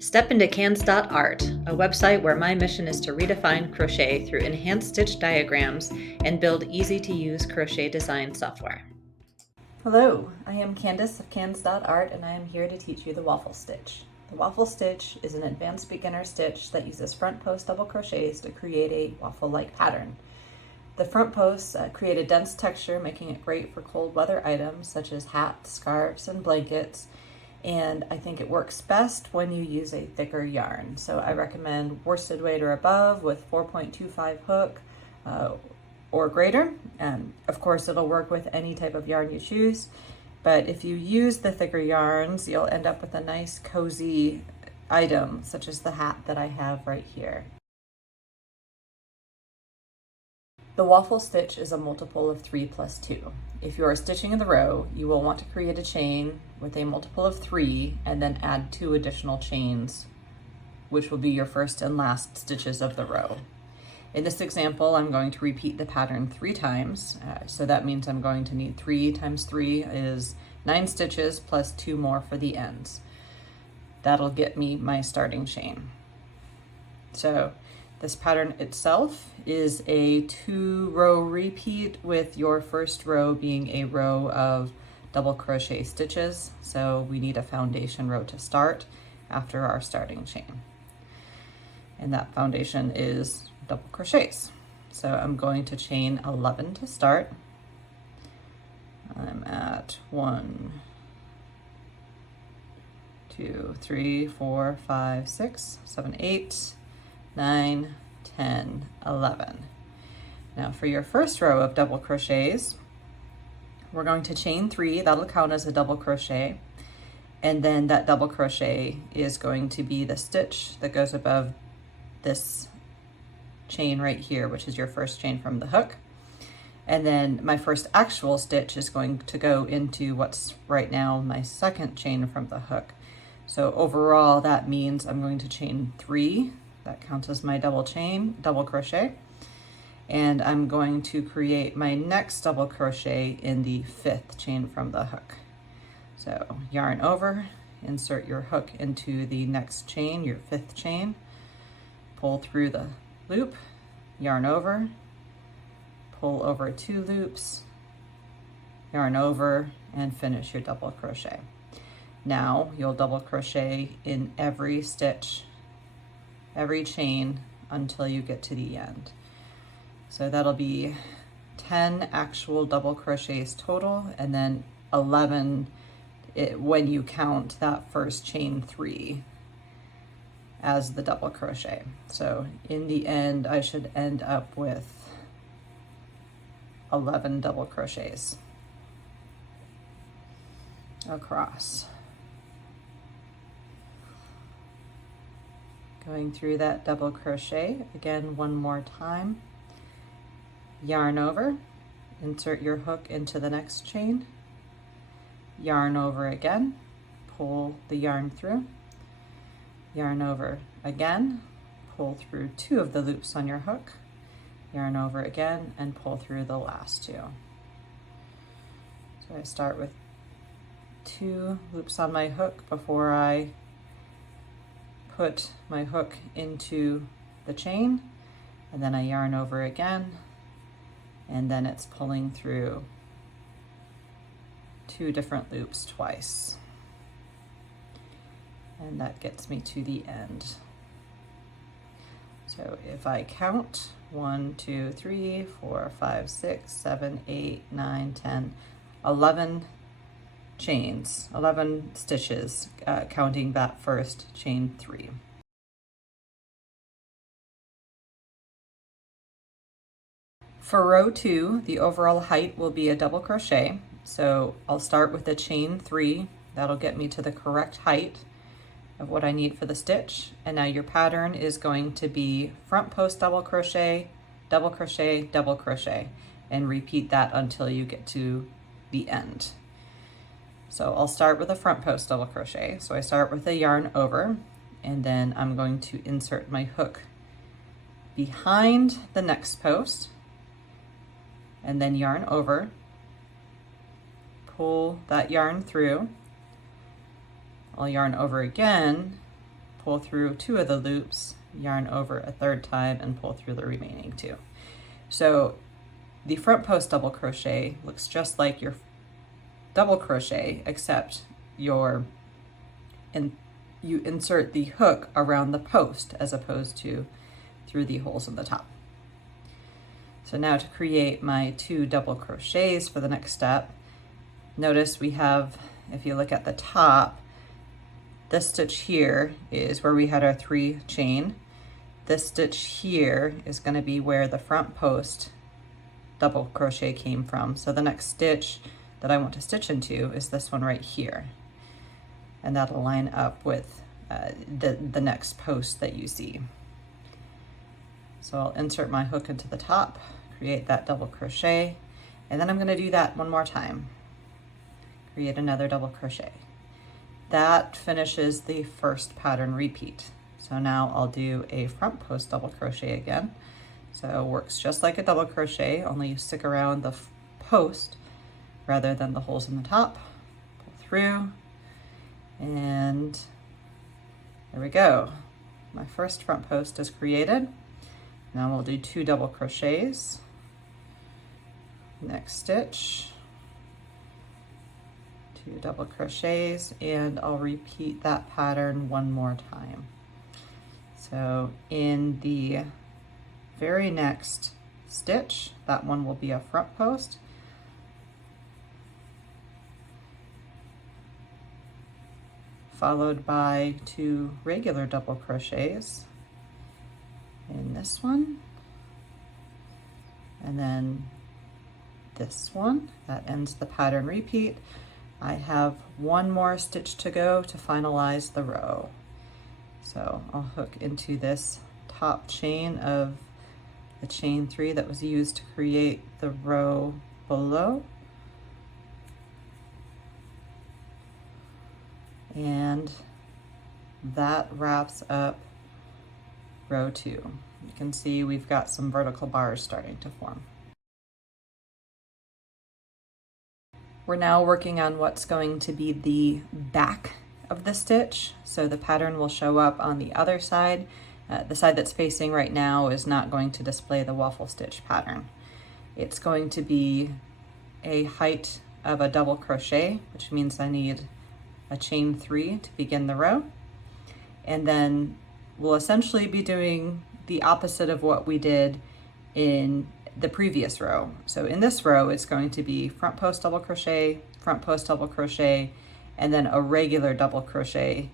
Step into Cans.art, a website where my mission is to redefine crochet through enhanced stitch diagrams and build easy-to-use crochet design software. Hello, I am Candace of Cans.art and I am here to teach you the waffle stitch. The waffle stitch is an advanced beginner stitch that uses front post double crochets to create a waffle-like pattern. The front posts create a dense texture, making it great for cold weather items such as hats, scarves, and blankets. And I think it works best when you use a thicker yarn. So I recommend worsted weight or above with 4.25 hook or greater. Of course, it'll work with any type of yarn you choose. But if you use the thicker yarns, you'll end up with a nice cozy item, such as the hat that I have right here. The waffle stitch is a multiple of 3 plus 2. If you are stitching in the row, you will want to create a chain with a multiple of 3 and then add 2 additional chains, which will be your first and last stitches of the row. In this example, I'm going to repeat the pattern 3 times. So that means I'm going to need 3 times 3 is 9 stitches plus 2 more for the ends. That'll get me my starting chain. So this pattern itself is a 2-row repeat with your first row being a row of double crochet stitches. So we need a foundation row to start after our starting chain. And that foundation is double crochets. So I'm going to chain 11 to start. I'm at 1, 2, 3, 4, 5, 6, 7, 8, 9, 10, 11. Now for your first row of double crochets, we're going to chain 3. That'll count as a double crochet. And then that double crochet is going to be the stitch that goes above this chain right here, which is your first chain from the hook. And then my first actual stitch is going to go into what's right now my second chain from the hook. So overall, that means I'm going to chain 3. That counts as my double crochet. And I'm going to create my next double crochet in the 5th chain from the hook. So yarn over, insert your hook into the next chain, your 5th chain, pull through the loop, yarn over, pull over 2 loops, yarn over, and finish your double crochet. Now you'll double crochet in every stitch, every chain until you get to the end. So that'll be 10 actual double crochets total, and then 11 when you count that first chain 3 as the double crochet. So in the end, I should end up with 11 double crochets across. Going through that double crochet again one more time, yarn over, insert your hook into the next chain, yarn over again, pull the yarn through, yarn over again, pull through 2 of the loops on your hook, yarn over again, and pull through the last 2. So I start with 2 loops on my hook before I put my hook into the chain, and then I yarn over again, and then it's pulling through 2 different loops twice. And that gets me to the end. So if I count 1, 2, 3, 4, 5, 6, 7, 8, 9, 10, 11 chains, 11 stitches, counting that first chain 3. For row 2, the overall height will be a double crochet. So I'll start with a chain 3. That'll get me to the correct height of what I need for the stitch. And now your pattern is going to be front post double crochet, double crochet, double crochet, and repeat that until you get to the end. So I'll start with a front post double crochet. So I start with a yarn over, and then I'm going to insert my hook behind the next post, and then yarn over, pull that yarn through. I'll yarn over again, pull through 2 of the loops, yarn over a 3rd time, and pull through the remaining 2. So the front post double crochet looks just like your double crochet, except you insert the hook around the post as opposed to through the holes in the top. So now to create my 2 double crochets for the next step, notice we have, if you look at the top, this stitch here is where we had our 3 chain. This stitch here is going to be where the front post double crochet came from. So the next stitch that I want to stitch into is this one right here. And that'll line up with the next post that you see. So I'll insert my hook into the top, create that double crochet, and then I'm going to do that one more time. Create another double crochet. That finishes the first pattern repeat. So now I'll do a front post double crochet again. So it works just like a double crochet, only you stick around the post rather than the holes in the top. Pull through, and there we go. My first front post is created. Now we'll do 2 double crochets. Next stitch, 2 double crochets, and I'll repeat that pattern one more time. So in the very next stitch, that one will be a front post. Followed by 2 regular double crochets in this one, and then this one. That ends the pattern repeat. I have one more stitch to go to finalize the row. So I'll hook into this top chain of the chain 3 that was used to create the row below. And that wraps up row 2. You can see we've got some vertical bars starting to form. We're now working on what's going to be the back of the stitch. So the pattern will show up on the other side. The side that's facing right now is not going to display the waffle stitch pattern. It's going to be a height of a double crochet, which means I need a chain 3 to begin the row. And then we'll essentially be doing the opposite of what we did in the previous row. So in this row, it's going to be front post double crochet, front post double crochet, and then a regular double crochet.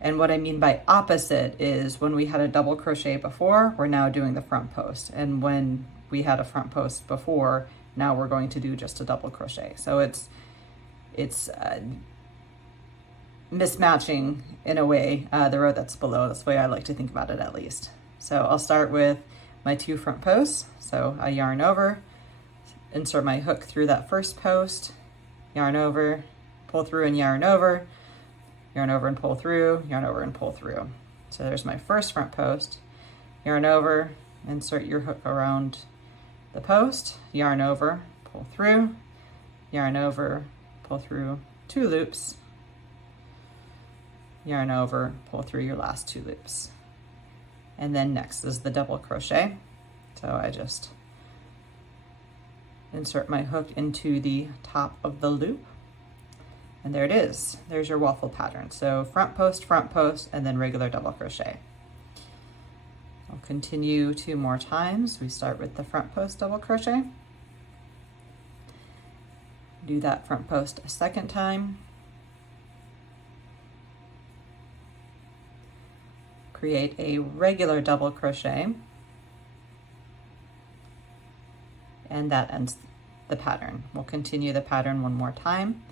And what I mean by opposite is when we had a double crochet before, we're now doing the front post. And when we had a front post before, now we're going to do just a double crochet. So it's mismatching in a way the row that's below. That's the way I like to think about it, at least. So I'll start with my 2 front posts. So I yarn over, insert my hook through that first post, yarn over, pull through and yarn over and pull through, yarn over and pull through. So there's my first front post, yarn over, insert your hook around the post, yarn over, pull through, yarn over, pull through 2 loops, yarn over, pull through your last 2 loops. And then next is the double crochet. So I just insert my hook into the top of the loop. And there it is. There's your waffle pattern. So front post, and then regular double crochet. I'll continue 2 more times. We start with the front post double crochet. Do that front post a second time. Create a regular double crochet, and that ends the pattern. We'll continue the pattern one more time.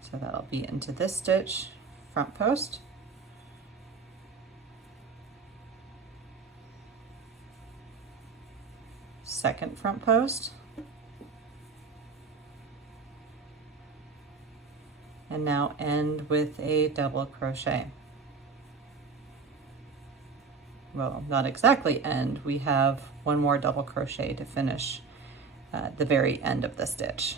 So that'll be into this stitch, front post, second front post, and now end with a double crochet. Well, not exactly end. We have one more double crochet to finish the very end of the stitch.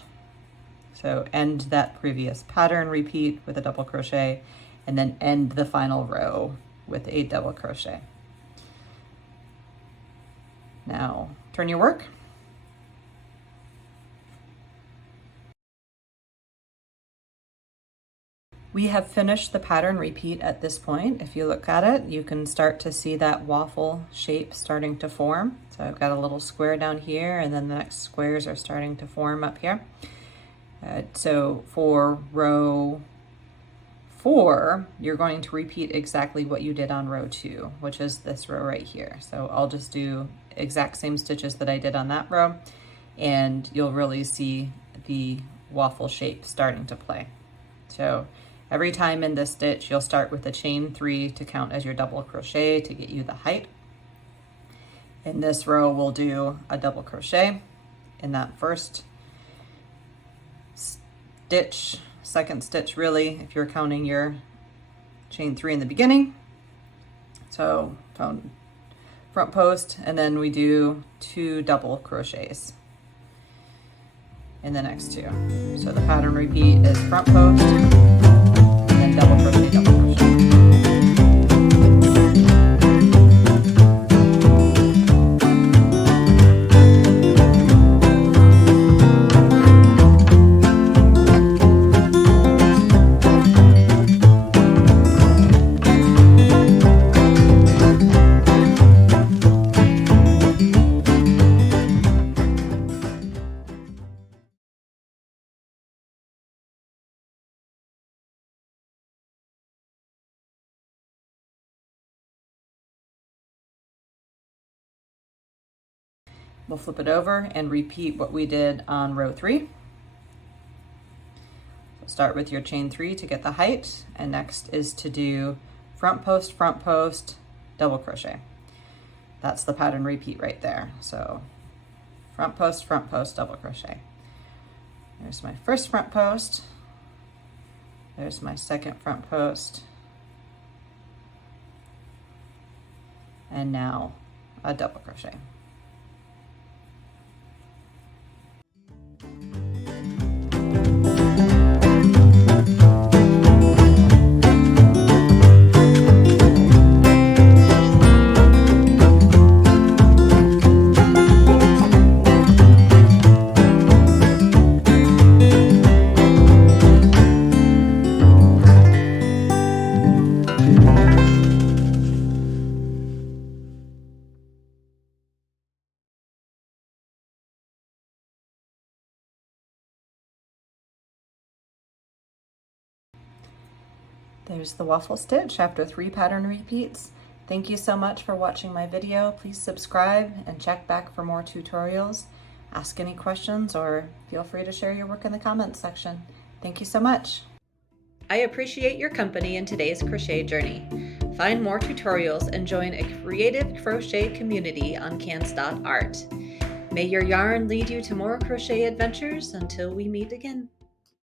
So end that previous pattern repeat with a double crochet, and then end the final row with a double crochet. Now turn your work. We have finished the pattern repeat at this point. If you look at it, you can start to see that waffle shape starting to form. So I've got a little square down here, and then the next squares are starting to form up here. So for row 4, you're going to repeat exactly what you did on row 2, which is this row right here. So I'll just do exact same stitches that I did on that row, and you'll really see the waffle shape starting to play. So every time in this stitch, you'll start with a chain 3 to count as your double crochet to get you the height. In this row, we'll do a double crochet in that first stitch, second stitch really, if you're counting your chain 3 in the beginning. So front post, and then we do 2 double crochets in the next 2. So the pattern repeat is front post, and then double crochet, double crochet. We'll flip it over and repeat what we did on row 3. Start with your chain 3 to get the height, and next is to do front post, double crochet. That's the pattern repeat right there. So front post, double crochet. There's my first front post. There's my second front post. And now a double crochet. There's the waffle stitch after 3 pattern repeats. Thank you so much for watching my video. Please subscribe and check back for more tutorials. Ask any questions or feel free to share your work in the comments section. Thank you so much. I appreciate your company in today's crochet journey. Find more tutorials and join a creative crochet community on cans.art. May your yarn lead you to more crochet adventures until we meet again.